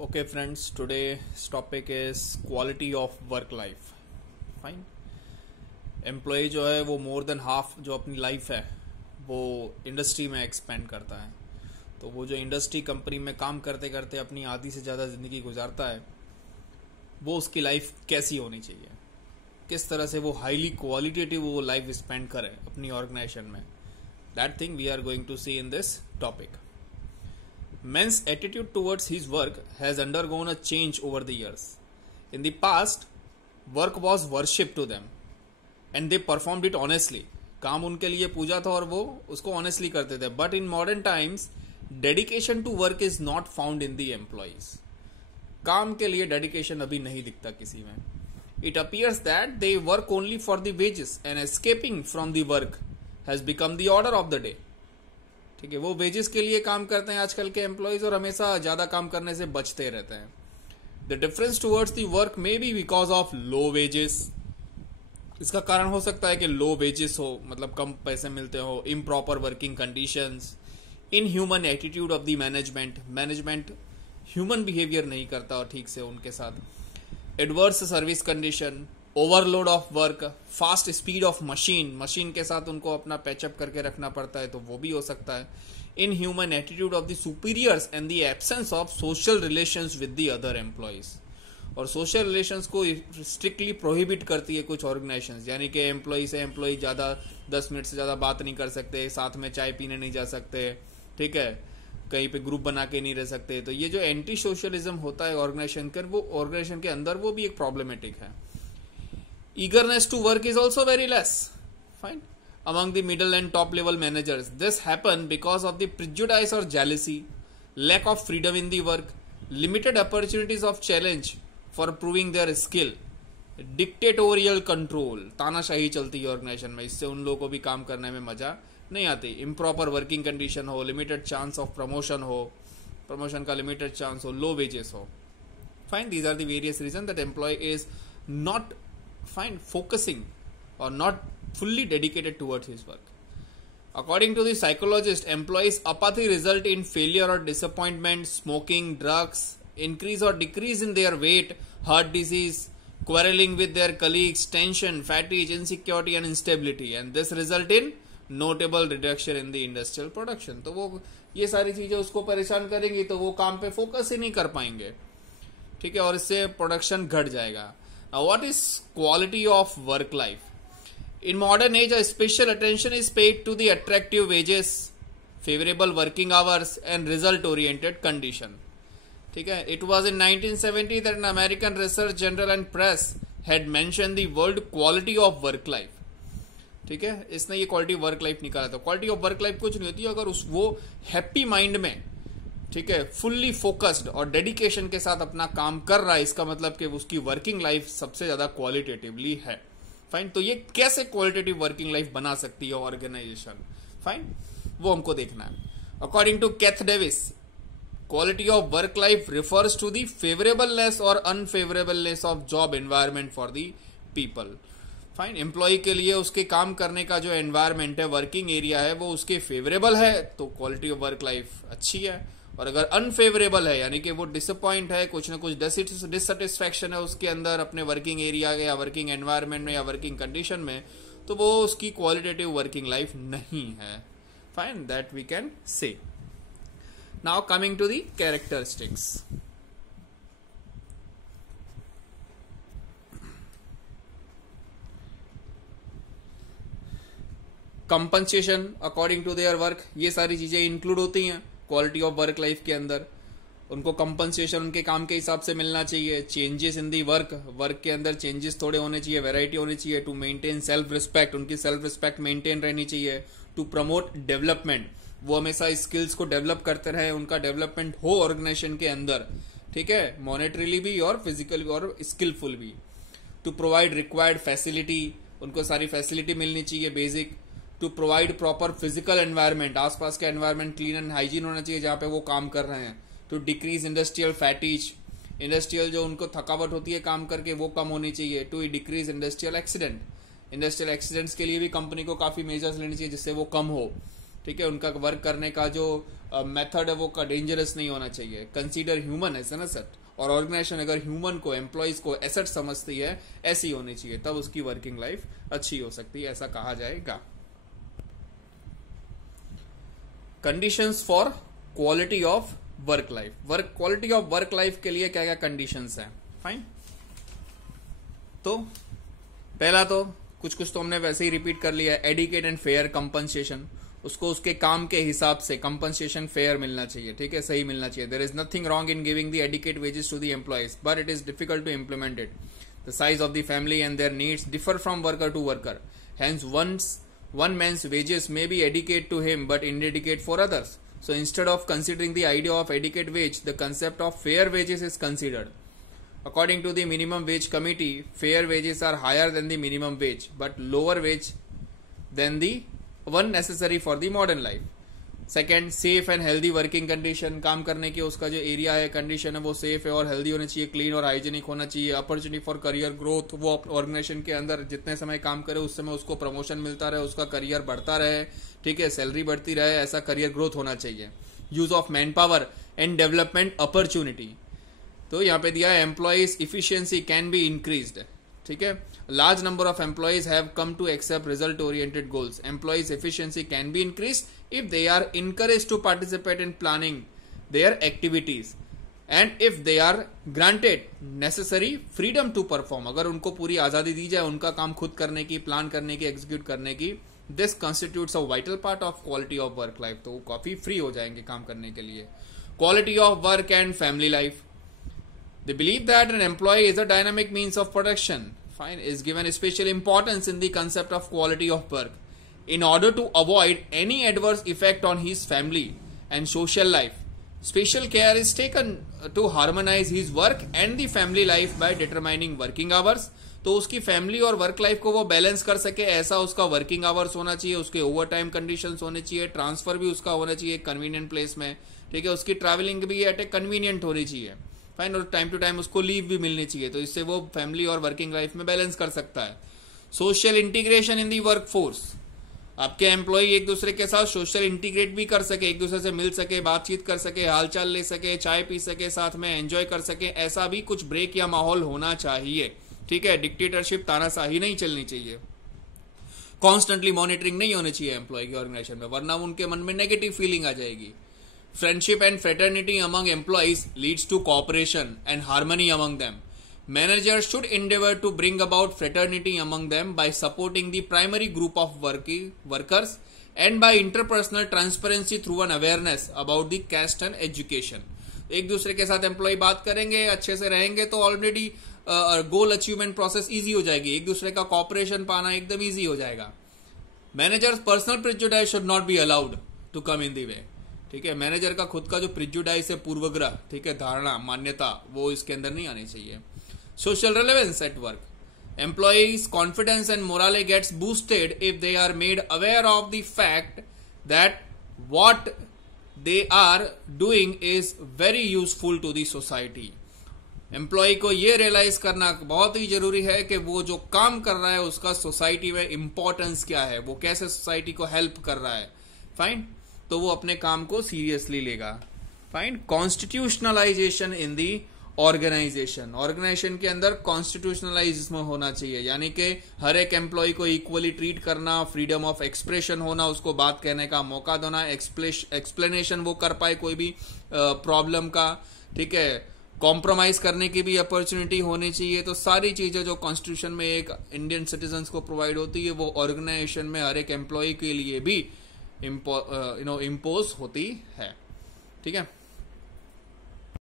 Okay, friends, today's topic is quality of work life. Fine. Employee जो है वो more than half जो अपनी लाइफ है वो इंडस्ट्री में एक्सपेंड करता है. तो वो जो इंडस्ट्री कंपनी में काम करते करते अपनी आधी से ज़्यादा ज़िंदगी गुजारता है, वो उसकी लाइफ कैसी होनी चाहिए, किस तरह से वो हाईली क्वालिटेटिव वो लाइफ स्पेंड करे अपनी ऑर्गेनाइजेशन में. That thing we are going to see in this topic. Men's attitude towards his work has undergone a change over the years. In the past, work was worship to them and they performed it honestly. काम उनके लिए पूजा था और वो उसको honestly करते थे. But in modern times, dedication to work is not found in the employees. काम के लिए dedication अभी नहीं दिखता किसी में. It appears that they work only for the wages and escaping from the work has become the order of the day. ठीक है, वो वेजेस के लिए काम करते हैं आजकल के एम्प्लॉयज और हमेशा ज्यादा काम करने से बचते रहते हैं. The difference towards the work may be because of low wages. इसका कारण हो सकता है कि लो वेजेस हो, मतलब कम पैसे मिलते हो, improper working conditions, inhuman attitude of the management human behaviour नहीं करता और ठीक से उनके साथ, adverse service condition, overload of work, fast speed of machine के साथ उनको अपना पैचअप करके रखना पड़ता है, तो वो भी हो सकता है. In human attitude of the superiors and the absence of social relations with the other employees. और सोशल रिलेशंस को स्ट्रिक्टली प्रोहिबिट करती है कुछ ऑर्गेनाइजेशंस, यानी कि एम्प्लॉय से एम्प्लॉय ज्यादा 10 मिनट से ज्यादा बात नहीं कर सकते, साथ में चाय पीने नहीं जा सकते, ठीक है, कहीं पे ग्रुप बना के नहीं रह सकते. तो ये जो एंटी सोशलिज्म होता है ऑर्गेनाइजेशन के अंदर, वो भी एक प्रॉब्लमेटिक है. Eagerness to work is also very less. Fine. Among the middle and top level managers, this happen because of the prejudice or jealousy, lack of freedom in the work, limited opportunities of challenge for proving their skill, dictatorial control. तानाशाही चलती है organisation में, इससे उन लोगों को भी काम करने में मजा नहीं आती. इम्प्रॉपर वर्किंग कंडीशन हो, लिमिटेड चांस ऑफ प्रमोशन हो, प्रमोशन का लिमिटेड चांस हो, लो वेजेस हो. Fine, these are the various reason that employee is not focusing or not fully dedicated towards his work. According to the psychologist, employees' apathy result in failure or disappointment, smoking, drugs, increase or decrease in their weight, heart disease, quarreling with their colleagues, tension, fatigue, insecurity and instability, and this result in notable reduction in the industrial production. तो वो ये सारी चीजें उसको परेशान करेंगी, तो वो काम पे फोकस ही नहीं कर पाएंगे, ठीक है, और इससे प्रोडक्शन घट जाएगा. Now, what is quality of work life? In modern age, a special attention is paid to the attractive wages, favorable working hours, and result-oriented condition. ठीक है, it was in 1970 that an American Research Journal and Press had mentioned the word quality of work life. ठीक है, इसने ये quality work life निकाला था. Quality of work life कुछ नहीं होती अगर वो हैप्पी माइंड में, ठीक है, फुल्ली फोकस्ड और डेडिकेशन के साथ अपना काम कर रहा है, इसका मतलब कि उसकी वर्किंग लाइफ सबसे ज्यादा क्वालिटेटिवली है. फाइन, तो ये कैसे क्वालिटेटिव वर्किंग लाइफ बना सकती है ऑर्गेनाइजेशन, फाइन, वो हमको देखना है. According to Keith Davis, quality of work life refers to the favourableness और unfavourableness of job environment for the people. Fine, employee के लिए उसके काम करने का जो एनवायरमेंट है, वर्किंग एरिया है, वो उसके फेवरेबल है तो क्वालिटी ऑफ वर्क लाइफ अच्छी है. और अगर अनफेवरेबल है, यानी कि वो डिसअपॉइंट है, कुछ ना कुछ डिससेटिस्फैक्शन है उसके अंदर अपने वर्किंग एरिया या वर्किंग एनवायरनमेंट में या वर्किंग कंडीशन में, तो वो उसकी क्वालिटेटिव वर्किंग लाइफ नहीं है. Fine, that we can say. Now coming to the characteristics. Compensation according to their work, ये सारी चीजें इंक्लूड होती हैं क्वालिटी ऑफ वर्क लाइफ के अंदर. उनको कंपनसेशन उनके काम के हिसाब से मिलना चाहिए. चेंजेस इन दी वर्क के अंदर चेंजेस थोड़े होने चाहिए, वैरायटी होनी चाहिए. टू मेंटेन सेल्फ रिस्पेक्ट, उनकी सेल्फ रिस्पेक्ट मेंटेन रहनी चाहिए. टू प्रमोट डेवलपमेंट, वो हमेशा स्किल्स को डेवलप करते रहे, उनका डेवलपमेंट हो ऑर्गेनाइजेशन के अंदर, ठीक है, मॉनेटरीली भी और फिजिकल भी और स्किलफुल भी. टू प्रोवाइड रिक्वायर्ड फैसिलिटी, उनको सारी फैसिलिटी मिलनी चाहिए basic. To provide proper physical environment, आसपास का एनवायरनमेंट क्लीन एंड हाइजीन होना चाहिए जहां पे वो काम कर रहे हैं. टू डिक्रीज इंडस्ट्रियल फैटीज, इंडस्ट्रियल जो उनको थकावट होती है काम करके वो कम होनी चाहिए. To decrease industrial accident, industrial accidents के लिए भी कंपनी को काफी मेजर्स लेनी चाहिए जिससे वो कम हो. ठीक है, उनका वर्क करने का जो मेथड है वो डेंजरस नहीं होना चाहिए, consider human as an asset, और ऑर्गेनाइजेशन अगर ह्यूमन को, एम्प्लॉयज को एसेट समझती है, ऐसी होनी चाहिए, तब उसकी वर्किंग लाइफ अच्छी हो सकती है, ऐसा कहा जाएगा। Conditions for quality of work life, quality of work life के लिए क्या क्या कंडीशंस हैं, फाइन। तो पहला तो कुछ तो हमने वैसे ही रिपीट कर लिया, एडिकेट एंड फेयर कंपनसेशन, उसको उसके काम के हिसाब से कंपनसेशन फेयर मिलना चाहिए, ठीक है, सही मिलना चाहिए। There is nothing wrong in giving the adequate wages to the employees, but it is difficult to implement it. The size of the family and their needs differ from worker to worker, hence one man's wages may be adequate to him but inadequate for others. So instead of considering the idea of adequate wage, the concept of fair wages is considered. According to the minimum wage committee, fair wages are higher than the minimum wage but lower wage than the one necessary for the modern life. Second, safe and healthy working condition, काम करने की उसका जो area है, condition है, वो safe है और हेल्दी होना चाहिए, क्लीन और हाइजीनिक होना चाहिए। अपॉर्चुनिटी फॉर करियर ग्रोथ, वो ऑर्गेनाइजेशन के अंदर जितने समय काम करे उस समय उसको प्रमोशन मिलता रहे, उसका करियर बढ़ता रहे, ठीक है, सैलरी बढ़ती रहे, ऐसा करियर ग्रोथ होना चाहिए। Use of man power and development opportunity, तो यहाँ पे दिया है employees efficiency can be increased, ठीक है। Large number of employees have come to accept result-oriented goals. Employees' efficiency can be increased if they are encouraged to participate in planning their activities and if they are granted necessary freedom to perform. अगर उनको पूरी आजादी दी जाए उनका काम खुद करने की, प्लान करने की, एग्जीक्यूट करने की, this constitutes a vital part of quality of work life. तो वो काफी फ्री हो जाएंगे काम करने के लिए। Quality of work and family life. They believe that an employee is a dynamic means of production. Fine, is given special importance in the concept of quality of work in order to avoid any adverse effect on his family and social life. Special care is taken to harmonize his work and the family life by determining working hours. तो उसकी family और work life को वो balance कर सके, ऐसा उसका working hours होना चाहिए, उसके ओवर टाइम कंडीशंस होने चाहिए, ट्रांसफर भी उसका होना चाहिए कन्वीनियंट प्लेस में, ठीक है, उसकी ट्रैवलिंग भी एट ए कन्वीनियंट होनी चाहिए, फाइन, और टाइम टू टाइम उसको लीव भी मिलनी चाहिए, तो इससे वो फैमिली और वर्किंग लाइफ में बैलेंस कर सकता है। Social integration in the work force, आपके एम्प्लॉय एक दूसरे के साथ सोशल इंटीग्रेट भी कर सके, एक दूसरे से मिल सके, बातचीत कर सके, हालचाल ले सके, चाय पी सके, साथ में एंजॉय कर सके, ऐसा भी कुछ ब्रेक या माहौल होना चाहिए, ठीक है। डिक्टेटरशिप, तानाशाही नहीं चलनी चाहिए। कॉन्स्टेंटली मॉनिटरिंग नहीं होनी चाहिए एम्प्लॉय की ऑर्गेनाइजेशन में, वरना उनके मन में नेगेटिव फीलिंग आ जाएगी। Friendship and fraternity among employees leads to cooperation and harmony among them. Managers should endeavor to bring about fraternity among them by supporting the primary group of workers and by interpersonal transparency through an awareness about the caste and education. एक दूसरे के साथ employ बात करेंगे, अच्छे से रहेंगे तो ऑलरेडी गोल अचीवमेंट प्रोसेस इजी हो जाएगी, एक दूसरे का कॉपरेशन पाना एकदम इजी हो जाएगा। Managers personal prejudice should not be allowed to come in the way, ठीक है, मैनेजर का खुद का जो प्रिजुडाइस है, पूर्वग्रह, ठीक है, धारणा, मान्यता, वो इसके अंदर नहीं आनी चाहिए। Social relevance at work, employees confidence and morale gets boosted if they are made aware of the fact that what they are doing is very useful to the society. Employee को ये रियलाइज करना बहुत ही जरूरी है कि वो जो काम कर रहा है उसका सोसाइटी में इंपॉर्टेंस क्या है, वो कैसे सोसाइटी को हेल्प कर रहा है, फाइन, तो वो अपने काम को सीरियसली लेगा, फाइन। कॉन्स्टिट्यूशनलाइजेशन इन दी ऑर्गेनाइजेशन के अंदर कॉन्स्टिट्यूशनलाइज होना चाहिए, यानी कि हर एक एम्प्लॉय को इक्वली ट्रीट करना, फ्रीडम ऑफ एक्सप्रेशन होना, उसको बात कहने का मौका देना, एक्सप्लेनेशन वो कर पाए कोई भी प्रॉब्लम का, ठीक है, कॉम्प्रोमाइज करने की भी अपॉर्चुनिटी होनी चाहिए। तो सारी चीजें जो कॉन्स्टिट्यूशन में एक इंडियन सिटीजन को प्रोवाइड होती है वो ऑर्गेनाइजेशन में हर एक एम्प्लॉय के लिए भी इम्पोज होती है, ठीक है।